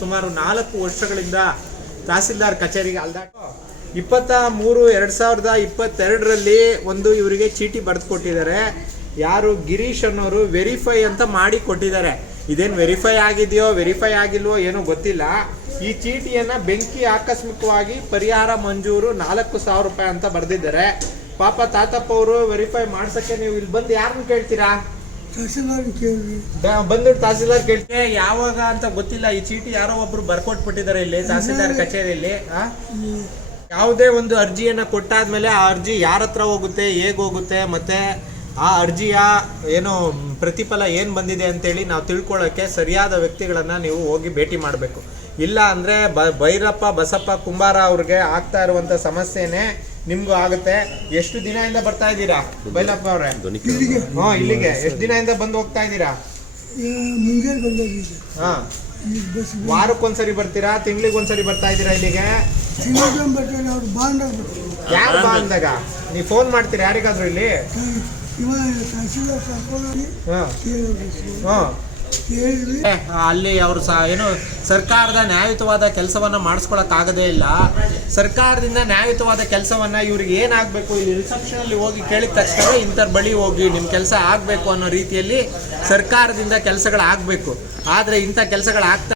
ಸುಮಾರು 4 ವರ್ಷಗಳಿಂದ ತಹಸೀಲ್ದಾರ್ ಕಚೇರಿಗೆ ಅಲ್ದಾಟ 23/2022ರಲ್ಲಿ ಒಂದು ಇವರಿಗೆ ಚೀಟಿ ಬರೆದು ಕೊಟ್ಟಿದ್ದಾರೆ. ಯಾರು ಗಿರೀಶ್ ಅನ್ನೋರು ವೆರಿಫೈ ಅಂತ ಮಾಡಿ ಕೊಟ್ಟಿದ್ದಾರೆ. ಇದೇನು ವೆರಿಫೈ ಆಗಿದೆಯೋ ವೆರಿಫೈ ಆಗಿಲ್ವೋ ಏನೋ ಗೊತ್ತಿಲ್ಲ. ಈ ಚೀಟಿಯನ್ನು ಬೆಂಕಿ ಆಕಸ್ಮಿಕವಾಗಿ ಪರಿಹಾರ ಮಂಜೂರು 4,000 ರೂಪಾಯಿ ಅಂತ ಬರೆದಿದ್ದಾರೆ. ಪಾಪ ತಾತಪ್ಪ ಅವರು ವೆರಿಫೈ ಮಾಡ್ಸಕ್ಕೆ ನೀವು ಇಲ್ಲಿ ಬಂದು ಯಾರನ್ನು ಕೇಳ್ತೀರಾ? ಬಂದು ತಹಸೀಲ್ದಾರ್ ಕೇಳ್ತೀವಿ ಯಾವಾಗ ಅಂತ ಗೊತ್ತಿಲ್ಲ. ಈ ಚೀಟಿ ಯಾರೋ ಒಬ್ರು ಬರ್ಕೊಟ್ಬಿಟ್ಟಿದ್ದಾರೆ ಇಲ್ಲಿ ತಹಸೀಲ್ದಾರ್ ಕಚೇರಿಯಲ್ಲಿ. ಯಾವುದೇ ಒಂದು ಅರ್ಜಿಯನ್ನು ಕೊಟ್ಟಾದ್ಮೇಲೆ ಆ ಅರ್ಜಿ ಯಾರ ಹತ್ರ ಹೋಗುತ್ತೆ, ಹೇಗೆ ಹೋಗುತ್ತೆ, ಮತ್ತೆ ಆ ಅರ್ಜಿಯ ಏನು ಪ್ರತಿಫಲ ಏನು ಬಂದಿದೆ ಅಂತೇಳಿ ನಾವು ತಿಳ್ಕೊಳ್ಳೋಕ್ಕೆ ಸರಿಯಾದ ವ್ಯಕ್ತಿಗಳನ್ನು ನೀವು ಹೋಗಿ ಭೇಟಿ ಮಾಡಬೇಕು. ಇಲ್ಲ ಅಂದರೆ ಭೈರಪ್ಪ ಬಸಪ್ಪ ಕುಂಬಾರ ಅವ್ರಿಗೆ ಆಗ್ತಾ ಇರುವಂಥ ಸಮಸ್ಯೆನೇ ನಿಮಗೂ ಆಗುತ್ತೆ. ಎಷ್ಟು ದಿನದಿಂದ ಬರ್ತಾ ಇದ್ದೀರಾ ಭೈರಪ್ಪ ಅವರೇ? ಇಲ್ಲಿಗೆ ಎಷ್ಟು ದಿನದಿಂದ ಬಂದು ಹೋಗ್ತಾ ಇದ್ದೀರಾ? ಹಾಂ, ವಾರಕ್ಕೊಂದ್ಸರಿ ಬರ್ತೀರಾ? ತಿಂಗಳಿಗೊಂದ್ಸರಿ ಬರ್ತಾ ಇದ್ದೀರಾ ಇಲ್ಲಿಗೆ? ಯಾರು ಬಾ ಅಂದಾಗ ನೀವು ಫೋನ್ ಮಾಡ್ತೀರಾ ಯಾರಿಗಾದ್ರೂ ಇಲ್ಲಿ? ಅಲ್ಲಿ ಅವರು ಏನು ಸರ್ಕಾರದ ನ್ಯಾಯಯುತವಾದ ಕೆಲಸವನ್ನ ಮಾಡಿಸ್ಕೊಳಕ್ಕಾಗದೇ ಇಲ್ಲ. ಸರ್ಕಾರದಿಂದ ನ್ಯಾಯಯುತವಾದ ಕೆಲಸವನ್ನ ಇವ್ರಿಗೆ ಏನಾಗಬೇಕು, ಇಲ್ಲಿ ರಿಸೆಪ್ಷನ್ ಅಲ್ಲಿ ಹೋಗಿ ಕೇಳಿದ ತಕ್ಷಣ ಇಂಥರ ಬಳಿ ಹೋಗಿ ನಿಮ್ಮ ಕೆಲಸ ಆಗಬೇಕು ಅನ್ನೋ ರೀತಿಯಲ್ಲಿ ಸರ್ಕಾರದಿಂದ ಕೆಲಸಗಳಾಗಬೇಕು. ಆದರೆ ಇಂಥ ಕೆಲಸಗಳಾಗ್ತಾ